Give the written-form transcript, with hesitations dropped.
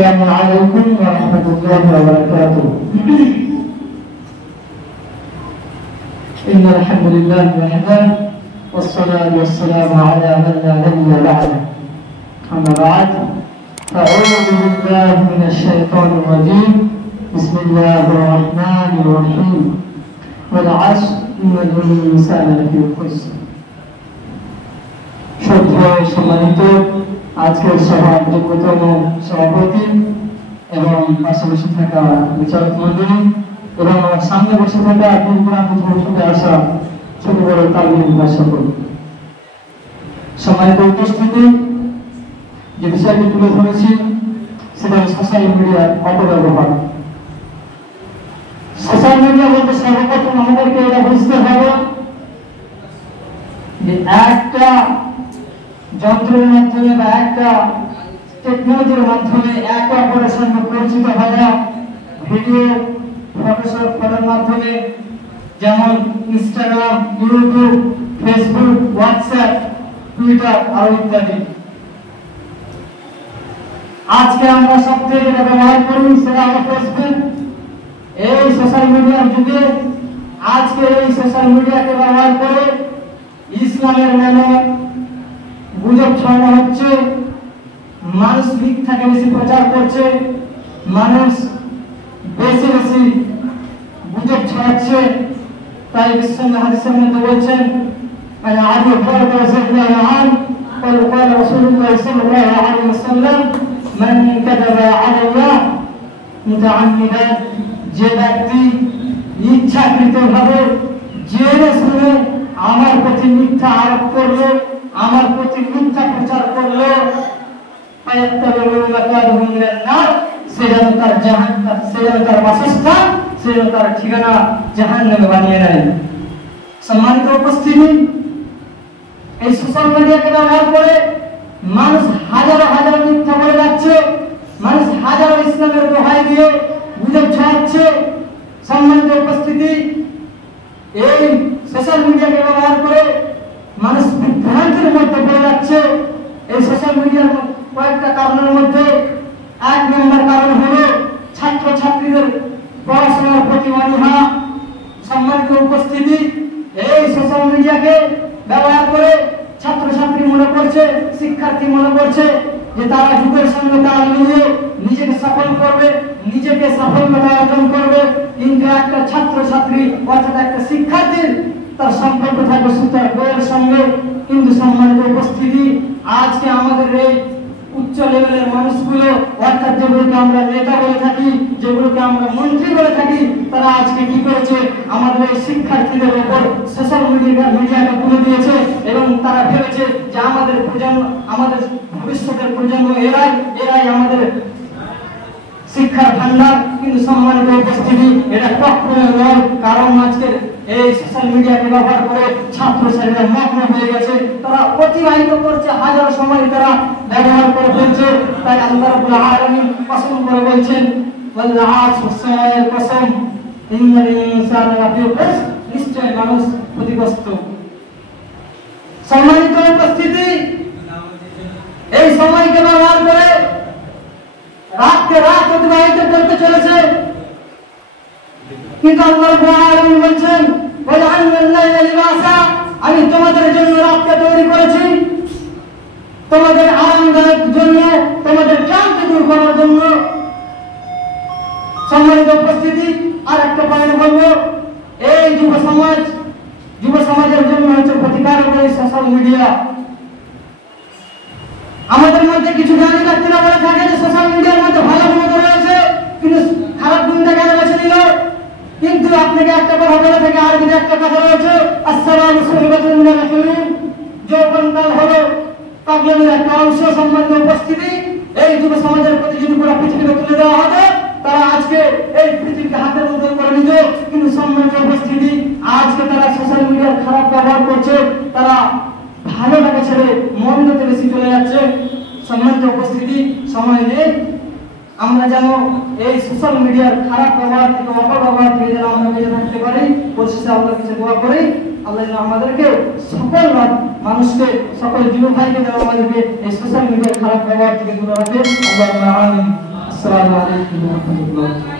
السلام عليكم ورحمة الله وبركاته. إن الحمد لله وحده والصلاة والسلام على من لا نبي بعده. أما بعد فأعوذ بالله من الشيطان الرجيم. بسم الله الرحمن الرحيم. والعصر إن الإنسان لفي خسر. শ্রদ্ধেয় সম্মানিত আজকের সভার যোগ্যতম সভাপতি এবং পাশে বসে থাকা বিচারক মণ্ডলী এবং আমার সামনে বসে থাকা ভবিষ্যতে আসা ছোট বড় তালিম সকল সম্মানিত উপস্থিতি, যে বিষয়টি তুলে ধরেছি সেটা সোশ্যাল মিডিয়ার অপব্যবহার। সোশ্যাল মিডিয়া বলতে সর্বপ্রথম আমাদেরকে এটা বুঝতে হবে যে একটা যন্ত্রের মাধ্যমে বা একটা টেকনোলজির মাধ্যমে একে অপরের সঙ্গে পরিচিত হওয়া, ভিডিও ফটোশপ করার মাধ্যমে, যেমন Instagram, YouTube, Facebook, WhatsApp, Twitter আরো ইত্যাদি। আজকে আমরা সবচেয়ে যেটা ব্যবহার করি সেটা হলো ফেসবুক। এই সোশ্যাল মিডিয়ার যুগে আজকে এই সোশ্যাল মিডিয়াকে ব্যবহার করে ইসলামের নামে গুজব ছড়ানো হচ্ছে, মানুষ মিথ্যাকে বেশি প্রচার করছে, মানুষ বেশি বেশি গুজব ছড়াচ্ছে। তাই বিশ্বনবী হাদিসের মধ্যে বলছেন মানে আদি বড় বড় সাহাবায়ে আন قال رسول الله صلى الله عليه وسلم من كذب على الله متعمدا, যে ব্যক্তি ইচ্ছাকৃতভাবে জেনে শুনে আমার প্রতি মিথ্যা আরোপ করলো, আমার প্রতি মিথ্যা প্রচার করলো, সেটা তার জাহান্নাম, সেটা তার বাসস্থান, সেটা তার ঠিকানা জাহান্নামে বানিয়ে নেয়। সম্মানিত উপস্থিতি, এই সোশ্যাল মিডিয়াকে ব্যবহার করে মানুষ হাজারো হাজারো মিথ্যা বলে যাচ্ছে, মানুষ হাজারো ইসলামের দোহাই দিয়ে গুজব ছড়াচ্ছে। সম্মানিত উপস্থিতি, এই সোশ্যাল মিডিয়াকে ব্যবহার করে মানুষ বিভ্রান্তির মধ্যে পড়ে যাচ্ছে। এই সোশ্যাল মিডিয়ার কয়েকটা কারণের মধ্যে এক নম্বর কারণ হলো ছাত্র ছাত্রীদের পড়াশোনার প্রতি অনীহা। সম্মানিত উপস্থিতি, এই সোশ্যাল মিডিয়াকে ব্যবহার করে ছাত্র ছাত্রী মনে করছে, শিক্ষার্থী মনে করছে যে তারা যুগের সঙ্গে তাল মিলিয়ে নিজেকে সফল করবে, নিজেকে সাফল্যতা অর্জন করবে। কিন্তু একটা ছাত্র ছাত্রী অর্থাৎ একটা শিক্ষার্থীর তার সম্পর্ক থাকবে সুতার বইয়ের সঙ্গে। কিন্তু সম্মানিত উপস্থিতি, আজকে আমাদের এই উচ্চ লেভেলের মানুষগুলো অর্থাৎ যেগুলোকে আমরা নেতা বলে থাকি, যেগুলোকে আমরা মন্ত্রী বলে থাকি, তারা আজকে কি করেছে, আমাদের এই শিক্ষার্থীদের উপর সোশ্যাল মিডিয়াকে তুলে দিয়েছে এবং তারা ভেবেছে যে আমাদের প্রজন্ম, আমাদের ভবিষ্যতের প্রজন্ম এরাই আমাদের শিক্ষার ভান্ডার। কিন্তু সম্মানিত উপস্থিতি, এটা কখনো নয়। কারণ আজকের এই সোশ্যাল মিডিয়াকে ব্যবহার করে ছাত্রছাত্রীরা মগ্ন হয়ে গেছে, তারা অতিবাহিত করছে, হাজারো সময় তারা ব্যবহার করে ফেলছে। তাই আল্লাহ রাব্বুল আলামিন কসম করে বলছেন, ওয়াল আসর, সময়ের কসম, ইন্নাল ইনসানা লাফি খুসর, নিশ্চয় মানুষ ক্ষতিগ্রস্ত। সম্মানিত উপস্থিতি, এই সময়কে ব্যবহার করে রাতকে রাত অতিবাহিত করতে চলেছে। কিন্তু আল্লাহ রাব্বুল আলামিন বলছেন, ওয়াজআলনাল লাইলা লিবাসা, আমি তোমাদের জন্য রাতকে তৈরি করেছি তোমাদের আরামদায়ক জন্য, তোমাদের ক্লান্তি দূর করার জন্য। সম্মানিত উপস্থিতি, আর একটা পয়েন্ট বলবো, এই যুব সমাজের জন্য হচ্ছে প্রতিকারক এই সোশ্যাল মিডিয়া। আমাদের মধ্যে কিছু জ্ঞানী ব্যক্তিরা বলে থাকে যে সোশ্যাল মিডিয়ার মধ্যে ভালো গুণ রয়েছে, কিন্তু খারাপ গুণটা কেন বেছে নিল? কিন্তু আপনাকে একটা কথা বলে থাকে, আরবিতে একটা কথা রয়েছে, আসসালামু সুহবাতুন নাবিয়্যিন, যৌবনকাল হলো পাগলামির একটা অংশ। সম্মানিত উপস্থিতি, এই যুব সমাজের প্রতি যদি পুরো পৃথিবীকে তুলে দেওয়া হতো, তারা আজকে এই পৃথিবীকে হাতের মধ্যে করে নিত। কিন্তু সম্মানিত উপস্থিতি, আজকে তারা সোশ্যাল মিডিয়ার খারাপ ব্যবহার করছে, তারা ভালোটাকে ছেড়ে মন্দতে বেশি চলে যাচ্ছে। সম্মানিত উপস্থিতি, সময় নেই, আমরা যেন এই সোশ্যাল মিডিয়ার খারাপ ব্যবহার থেকে, অপব্যবহার থেকে যেন আমরা বেঁচে থাকতে পারি। পরিশেষে আল্লাহর কাছে দোয়া করি, আল্লাহ যেন আমাদেরকে সকল মানুষকে, সকল যুবক ভাইকে যেন আমাদেরকে এই সোশ্যাল মিডিয়ার খারাপ ব্যবহার থেকে দূরে রাখে। আল্লাহুম্মা আমিন। আসসালামু আলাইকুম ওয়া রাহমাতুল্লাহ।